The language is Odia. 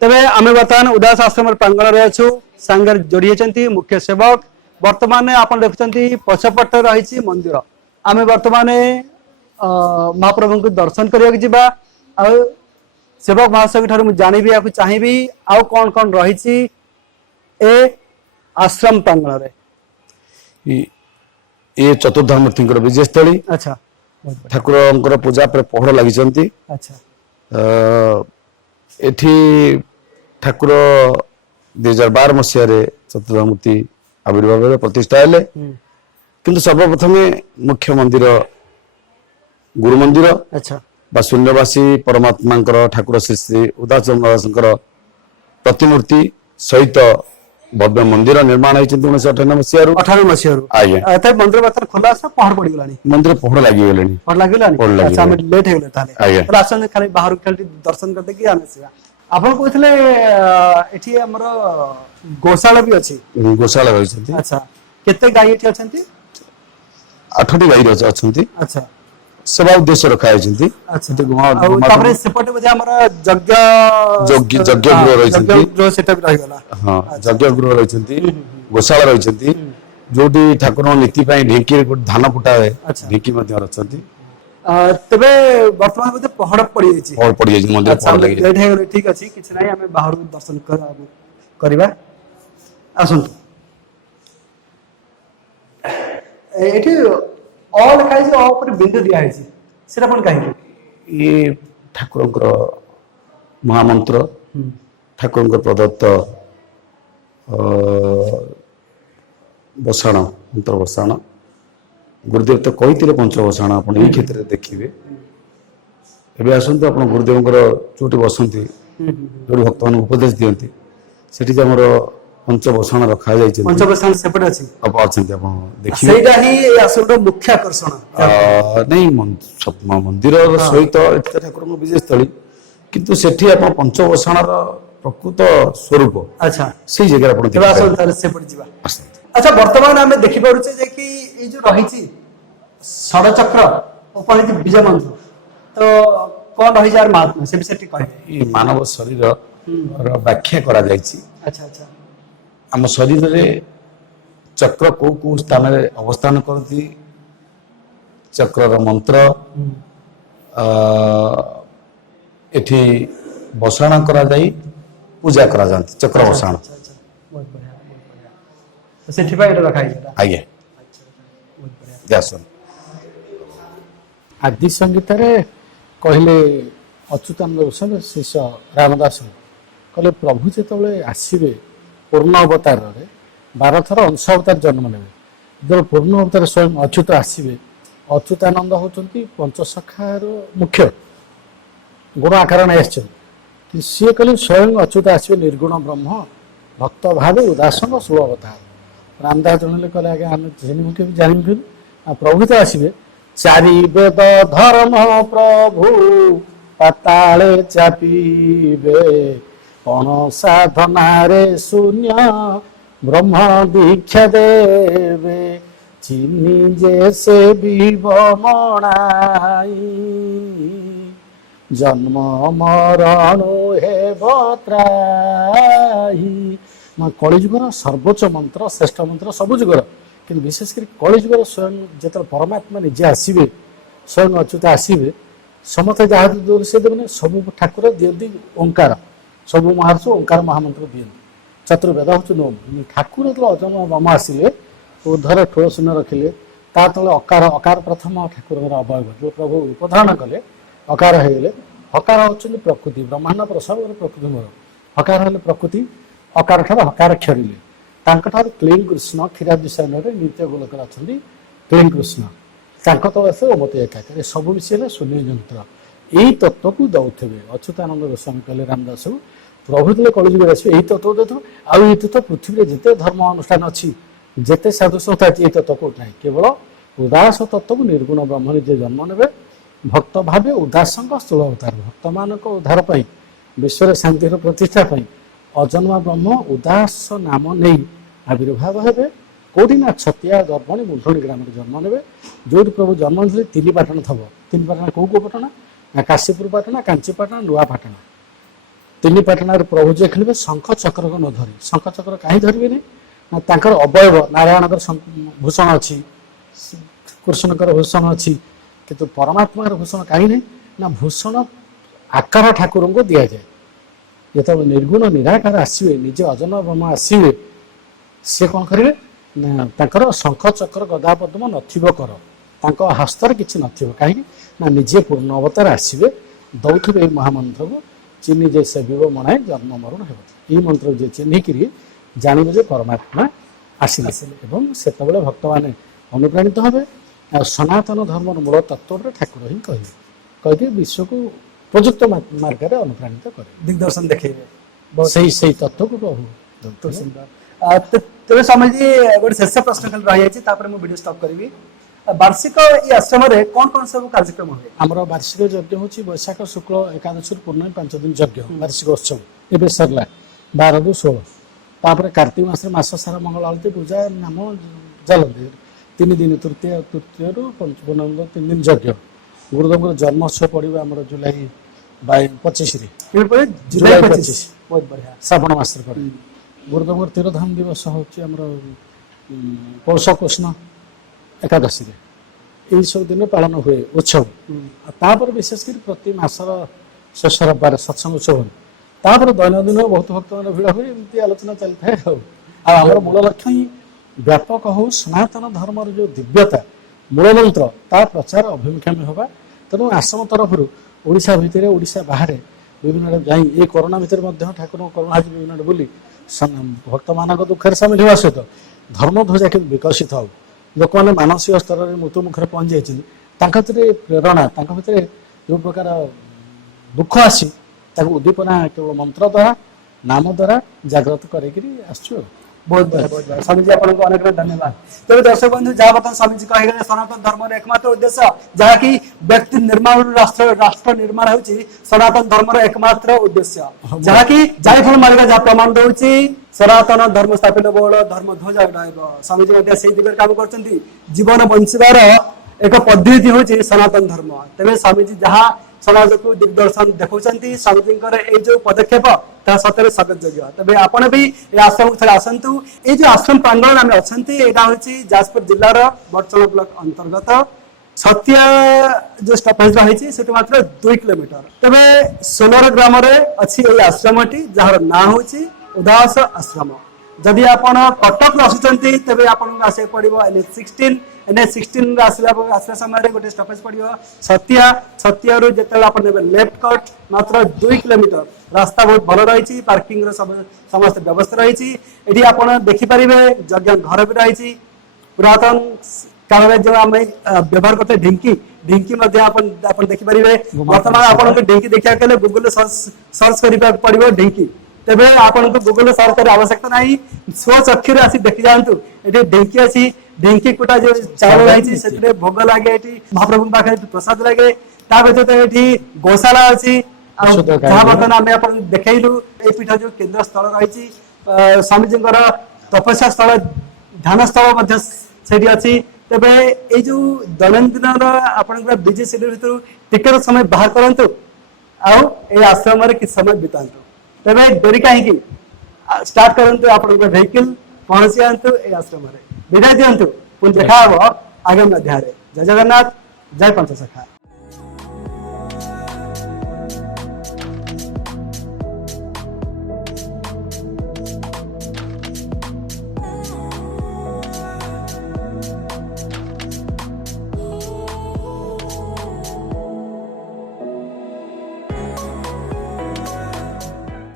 तेरे आम बर्तमान उदास आश्रम प्रांगण में अच्छु सांगे जोड़ी होती मुख्य सेवक बर्तमान आप देखुं पछपट रही मंदिर आम बर्तमान महाप्रभु को दर्शन करने सेवक महाशय ठार जानी चाहिए आउ कौन कौन रही आश्रम प्रांगण में ये चतुर्धामूर्ति विजय स्थली। अच्छा ठाकुर पूजा पर पहड़ लगी। अच्छा एठी ठाकुर 2012 मसीह चतुर्धामूर्ति आविर्भाव प्रतिष्ठा हेले किंतु सर्वप्रथम मुख्य मंदिर गुरु मंदिर अच्छा बा शून्यवासी परमात्मा ठाकुर श्री श्री उदास प्रतिमूर्ति सहित भव्य मंदिर निर्माण होती 1998 मसीह मंदिर बर्तमान खोला पहाड़ पड़गला मंदिर पहड़ लगी पहाड़ लगे लेट हो खाली बाहर खाली दर्शन करदे कि आप कहते आमर गोशाला भी अच्छी गोशाला रही। अच्छा केते गाई एठी अछंती 8टी गाई अच्छा अच्छा सेवा उद्देश्य रखा है। अच्छा तापरे सेपटे मध्ये हमर यज्ञ गृह रही गृह सेटा भी रहि गला। हां यज्ञ गृह रही गोशाला रही जोटी ठाकुर नीति ढेकी धान फुटा हुए ढेकी रही। तबे वर्तमान मध्ये पहाड़ पड़ी जाइछि पहाड़ पड़ी जाइछि मंदिर पहाड़ लगी लेट हे गले ठीक अछि किछ नै हमें बाहर दर्शन करबा आसंतु एठी ऑल खाइ से ऊपर बिंदु दिया है सेटा कोन काहे ये ठाकुर महामंत्र ठाकुर प्रदत्त बसाण मंत्र बसाण गुरुदेव तो कही पंच बसाण आप क्षेत्र में देखिए एवं आसतु आप गुरुदेव जो बसती जो भक्त मान उपदेश दिखती सेठी आम पंच बसाण रखा पंचबसाण सेपटे अछि देखिए मुख्य आकर्षण नहीं मंदिर सहित ठाकुर विजय स्थली किंतु सेठी आप पंच बसाण प्रकृत स्वरूप अच्छा से जगह सेपटे अच्छा वर्तमान आम देखी पारे कि ये जो रही षड़चक्र ऊपर बीज मंत्र तो कौन रही यार महात्मा से विषय कहे मानव शरीर व्याख्या करा जायछि। अच्छा अच्छा आम शरीर रे चक्र को स्थान रे अवस्थान करती चक्र मंत्र एठी बसाण करा जाई पूजा करा जाती चक्र बसाण बहुत बढ़िया सेठी पाई रखा है आज्ञा जासन आदि संगीत कहले अच्युतानंद गोस्वामी शिष्य रामदास कहले प्रभु जो आसवे पूर्ण अवतार 12 थर अंश अवतार जन्म ने जो पूर्ण अवतार स्वयं अच्युत आसवे अच्युतानंद होती पंचसखार मुख्य गुण आकार नहीं सी कहले स्वयं अच्युत आसवे निर्गुण ब्रह्म भक्त भाव उदासन षोल अवतार रामदास जनले कहले आगे आम जानी प्रभु तो आसवे चारि वेद धर्म प्रभु पाताले चापिबे कौन साधना रे शून्य ब्रह्म दीक्षा देवे चिन्नी जैसे विवमणाई जन्म मरण हे बत्राही कलिजुगर सर्वोच्च मंत्र श्रेष्ठ मंत्र सबु जुगर कि विशेषकर कलिजुगर स्वयं जो परमात्मा निजे आसवे स्वयं अच्युत आसवे समस्ते जहाँ दूर से देवे सब ठाकुर दिखती ओंकार सब महार्ष ओंकार महामंत्र दिखती चतुर्वेद हूँ ठाकुर जो अजन्म ब्रह्म आसिले ऊर्धर ठोल शून्य रखिले ता तले अकार अकार प्रथम ठाकुर अवयव जो प्रभु उपधारण कले अकार होगले हकार हूँ प्रकृति ब्रह्मांड प्रसव प्रकृति मोर हकार हेले प्रकृति अकार ठार हकार क्षरिले क्लीन कृष्ण क्षीरादिशयन नित्य गोलक अच्छा क्लीन कृष्ण तले से ओमती एकाकार सब विषय शून्य यंत्र यही तत्व को दौथे अच्युतानंद गोस्वामी कहले रामदास प्रभु जो कलिजुग आसवे यही तत्व दे आई तत्व पृथ्वी में जिते धर्म अनुष्ठान अच्छी जिते साधु संस्था अच्छी तत्व को ना केवल उदास तत्व को निर्गुण ब्रह्म निजे जन्म ने भक्त भाव उदास स्थूल अवतार भक्त मान उद्धार पाई विश्व शांति प्रतिष्ठा अजन्मा ब्रह्म उदास नाम नहीं आविर्भाव हे कौटी ना छतिया दर्पणी मुंडणी ग्राम जन्म ने जो प्रभु जन्म ने 3 पाटण थब 3 पाटण कौ कौ पाटण ना काशीपुर पाटण कांचीपाटण नुआपाटण ତିନି ପାଟଣାରେ ପ୍ରଭୁ ଯେ ଖେଳିବେ ଶଙ୍ଖ ଚକ୍ରକୁ ନ ଧରି। ଶଙ୍ଖ ଚକ୍ର କାହିଁ ଧରିବେନି ନା ତାଙ୍କର ଅବୟବ ନାରାୟଣଙ୍କର ଭୂଷଣ ଅଛି, କୃଷ୍ଣଙ୍କର ଭୂଷଣ ଅଛି, କିନ୍ତୁ ପରମାତ୍ମାର ଭୂଷଣ କାହିଁ ନାହିଁ ନା ଭୂଷଣ ଆକାର ଠାକୁରଙ୍କୁ ଦିଆଯାଏ। ଯେତେବେଳେ ନିର୍ଗୁଣ ନିରାକାର ଆସିବେ, ନିଜେ ଅଜନ ବ୍ରହ୍ମ ଆସିବେ, ସେ କ'ଣ କରିବେ ନା ତାଙ୍କର ଶଙ୍ଖ ଚକ୍ର ଗଦା ପଦ୍ମ ନଥିବ କର, ତାଙ୍କ ହସ୍ତରେ କିଛି ନଥିବ। କାହିଁକି ନା ନିଜେ ପୂର୍ଣ୍ଣ ଅବତାର ଆସିବେ, ଦଉଥିବେ ଏଇ ମହାମନ୍ତ୍ରକୁ, ଚିହ୍ନି ଯେ ସେବିବ ମଣାଏ ଜନ୍ମ ମରଣ ହେବ। ଏଇ ମନ୍ତ୍ର ଯିଏ ଚିହ୍ନିକିରି ଜାଣିବେ ଯେ ପରମାତ୍ମା ଆସିଲେ ଏବଂ ସେତେବେଳେ ଭକ୍ତମାନେ ଅନୁପ୍ରାଣିତ ହେବେ। ଆଉ ସନାତନ ଧର୍ମର ମୂଳ ତତ୍ତ୍ୱରେ ଠାକୁର ହିଁ କହିବେ, କହିକି ବିଶ୍ୱକୁ ଉପଯୁକ୍ତ ମାର୍ଗରେ ଅନୁପ୍ରାଣିତ କରିବେ, ଦିଗ୍ଦର୍ଶନ ଦେଖେଇବେ। ସେଇ ତତ୍ତ୍ୱକୁ ପ୍ରଭୁ ବହୁତ ସୁନ୍ଦର। ତେବେ ସ୍ୱାମୀଜୀ ଗୋଟେ ଶେଷ ପ୍ରଶ୍ନ ଖାଲି ରହିଯାଇଛି, ତାପରେ ମୁଁ ଭିଡ଼ିଓ ଷ୍ଟପ୍ କରିବି। ବାର୍ଷିକ ଏଇ ଆଶ୍ରମରେ କ'ଣ କ'ଣ ସବୁ କାର୍ଯ୍ୟକ୍ରମ ହୁଏ? ଆମର ବାର୍ଷିକ ଯଜ୍ଞ ହେଉଛି ବୈଶାଖ ଶୁକ୍ଳ ଏକାଦଶୀରୁ ପୂର୍ଣ୍ଣମୀ 5 ଦିନ ଯଜ୍ଞ ବାର୍ଷିକ ଉତ୍ସବ ଏବେ ସରିଲା 12ରୁ 16। ତାପରେ କାର୍ତ୍ତିକ ମାସରେ ମାସ ସାରା ମଙ୍ଗଳ ଆଳତୀ ପୂଜା ନାମ ଚାଲନ୍ତି 3 ଦିନ, ତୃତୀୟରୁ ପଞ୍ଚମ 3 ଦିନ ଯଜ୍ଞ। ଗୁରୁଦେବଙ୍କର ଜନ୍ମୋତ୍ସବ ପଡ଼ିବ ଆମର ଜୁଲାଇ 25ରେ, ଜୁଲାଇ 25। ବହୁତ ବଢ଼ିଆ। ଶ୍ରାବଣ ମାସରେ ପଡ଼େ। ଗୁରୁଦେବଙ୍କର ତିରୋଧାମ ଦିବସ ହେଉଛି ଆମର ପୌଷ କୃଷ୍ଣ ଏକାଦଶୀରେ। ଏହିସବୁ ଦିନ ପାଳନ ହୁଏ ଉତ୍ସବ। ଆଉ ତାପରେ ବିଶେଷ କରି ପ୍ରତି ମାସର ଶେଷ ରବିବାର ସତ୍ସଙ୍ଗ ଉତ୍ସବ। ତାପରେ ଦୈନନ୍ଦିନ ବହୁତ ଭକ୍ତମାନେ ଭିଡ଼ ହୁଏ, ଏମିତି ଆଲୋଚନା ଚାଲିଥାଏ। ଆଉ ଆମର ମୂଳ ଲକ୍ଷ୍ୟ ହିଁ ବ୍ୟାପକ ହଉ ସନାତନ ଧର୍ମର ଯେଉଁ ଦିବ୍ୟତା ମୂଳମନ୍ତ୍ର ତା ପ୍ରଚାର ଅଭିମୁଖାମୀ ହେବା। ତେଣୁ ଆଶ୍ରମ ତରଫରୁ ଓଡ଼ିଶା ଭିତରେ ଓଡ଼ିଶା ବାହାରେ ବିଭିନ୍ନ ଆଡ଼େ ଯାଇ ଏଇ କରୋନା ଭିତରେ ମଧ୍ୟ ଠାକୁରଙ୍କ କରୁଣା ବିଭିନ୍ନ ଆଡ଼େ ବୁଲି ଭକ୍ତମାନଙ୍କ ଦୁଃଖରେ ସାମିଲ ହେବା ସହିତ ଧର୍ମଧ୍ୱଜା କେମିତି ବିକଶିତ ହେଉ, ଲୋକମାନେ ମାନସିକ ସ୍ତରରେ ମୃତ୍ୟୁ ମୁଖରେ ପହଞ୍ଚି ଯାଇଛନ୍ତି, ତାଙ୍କ ଭିତରେ ପ୍ରେରଣା, ତାଙ୍କ ଭିତରେ ଯେଉଁ ପ୍ରକାର ଦୁଃଖ ଆସି ତାକୁ ଉଦ୍ଦୀପନା କେବଳ ମନ୍ତ୍ର ଦ୍ୱାରା ନାମ ଦ୍ୱାରା ଜାଗ୍ରତ କରିକିରି ଆସୁଛୁ। ବହୁତ ବଢ଼ିଆ, ବହୁତ ବଢ଼ିଆ। ସ୍ୱାମୀଜୀ ଆପଣଙ୍କୁ ଅନେକ ଅନେକ ଧନ୍ୟବାଦ। ତେବେ ଦର୍ଶକ ବନ୍ଧୁ, ଯାହା ବର୍ତ୍ତମାନ ସ୍ୱାମୀଜୀ କହିଗଲେ ସନାତନ ଧର୍ମର ଏକମାତ୍ର ଉଦ୍ଦେଶ୍ୟ ଯାହାକି ବ୍ୟକ୍ତି ନିର୍ମାଣରୁ ରାଷ୍ଟ୍ର ନିର୍ମାଣ ହେଉଛି ସନାତନ ଧର୍ମର ଏକମାତ୍ର ଉଦ୍ଦେଶ୍ୟ, ଯାହାକି ଜାଇଫଳ ମାଳିକା ଯାହା ପ୍ରମାଣ ଦଉଛି ସନାତନ ଧର୍ମ ସ୍ଥାପିତ ବହୁଳ ଧର୍ମ ଧ୍ୱଜା ଉଡ଼ାଇବ। ସ୍ୱାମୀଜୀ ମଧ୍ୟ ସେଇ ଦିଗରେ କାମ କରୁଛନ୍ତି। ଜୀବନ ବଞ୍ଚିବାର ଏକ ପଦ୍ଧତି ହେଉଛି ସନାତନ ଧର୍ମ। ତେବେ ସ୍ୱାମୀଜୀ ଯାହା ସମାଜକୁ ଦିଗ୍ଦର୍ଶନ ଦେଖାଉଛନ୍ତି, ସ୍ୱାମୀଜୀଙ୍କର ଏଇ ଯୋଉ ପଦକ୍ଷେପ ତାହା ସତରେ ସ୍ୱାଗତ ଯୋଗ୍ୟ। ତେବେ ଆପଣ ବି ଏ ଆଶ୍ରମକୁ ଥରେ ଆସନ୍ତୁ। ଏଇ ଯୋଉ ଆଶ୍ରମ ପ୍ରାଙ୍ଗଣ ଆମେ ଅଛନ୍ତି, ଏଇଟା ହେଉଛି ଯାଜପୁର ଜିଲ୍ଲାର ବଡ଼ଚଣା ବ୍ଲକ ଅନ୍ତର୍ଗତ ଛତିଆ ଯୋଉ ଷ୍ଟପେଜ ରହିଛି ସେଠୁ ମାତ୍ର 2 କିଲୋମିଟର। ତେବେ ସୋଲର ଗ୍ରାମରେ ଅଛି ଏଇ ଆଶ୍ରମଟି, ଯାହାର ନାଁ ହେଉଛି ଉଦାସ ଆଶ୍ରମ। ଯଦି ଆପଣ କଟକରୁ ଆସୁଛନ୍ତି ତେବେ ଆପଣଙ୍କୁ ଆସିବାକୁ ପଡ଼ିବ NH16। NH16 ଆସିଲା ସମୟରେ ଗୋଟେ ଷ୍ଟପେଜ ପଡ଼ିବ ଛତିଆରୁ ଯେତେବେଳେ ଆପଣ ନେବେ ଲେଫ୍ଟ କଟ୍, ମାତ୍ର 2 କିଲୋମିଟର। ରାସ୍ତା ବହୁତ ଭଲ ରହିଛି, ପାର୍କିଂର ସମସ୍ତ ବ୍ୟବସ୍ଥା ରହିଛି। ଏଠି ଆପଣ ଦେଖିପାରିବେ ଯଜ୍ଞ ଘର ବି ରହିଛି। ପୁରାତନ କାଳରେ ଯେଉଁ ଆମେ ବ୍ୟବହାର କରୁଥିଲେ ଢିଙ୍କି ମଧ୍ୟ ଆପଣ ଦେଖିପାରିବେ। ବର୍ତ୍ତମାନ ଆପଣଙ୍କୁ ଢିଙ୍କି ଦେଖିବାକୁ ହେଲେ ଗୁଗୁଲରେ ସର୍ଚ୍ଚ କରିବାକୁ ପଡ଼ିବ ଢିଙ୍କି। ତେବେ ଆପଣଙ୍କୁ ଗୁଗୁଲରେ ସର୍ଚ୍ଚ କରିବା ଆବଶ୍ୟକତା ନାହିଁ, ସ୍ୱଚକ୍ଷୁରେ ଆସି ଦେଖି ଯାଆନ୍ତୁ। ଏଠି ଢିଙ୍କି ଅଛି, ଢିଙ୍କି କୁଟା ଯୋଉ ଚାଉଳ ରହିଛି ସେଥିରେ ଭୋଗ ଲାଗେ, ଏଠି ମହାପ୍ରଭୁଙ୍କ ପାଖରେ ପ୍ରସାଦ ଲାଗେ। ତା ବ୍ୟତୀତ ଏଠି ଗୋଶାଳା ଅଛି। ଆଉ ଯାହା ବର୍ତ୍ତମାନ ଆମେ ଆପଣଙ୍କୁ ଦେଖେଇଲୁ, ଏଇ ପୀଠ ଯୋଉ କେନ୍ଦ୍ର ସ୍ଥଳ ରହିଛି, ସ୍ୱାମୀଜୀଙ୍କର ତପସ୍ୟା ସ୍ଥଳ, ଧ୍ୟାନ ସ୍ଥଳ ମଧ୍ୟ ସେଠି ଅଛି। ତେବେ ଏଇ ଯୋଉ ଦୈନନ୍ଦିନର ଆପଣଙ୍କର ବିଜି ସିଡ୍ୟୁଲ ଭିତରୁ ଟିକେ ସମୟ ବାହାର କରନ୍ତୁ ଆଉ ଏଇ ଆଶ୍ରମରେ କିଛି ସମୟ ବିତାନ୍ତୁ। ତେବେ ଡେରି କାହିଁକି, ଷ୍ଟାର୍ଟ କରନ୍ତୁ ଆପଣଙ୍କ ଭେହିକିଲ, ପହଞ୍ଚି ଯାଆନ୍ତୁ ଏଇ ଆଶ୍ରମରେ। ବିଦାୟ ଦିଅନ୍ତୁ, ପୁଣି ଦେଖା ହବ ଆଗାମୀ ଅଧ୍ୟାୟରେ। ଜୟ ଜଗନ୍ନାଥ, ଜୟ ପଞ୍ଚସଖା।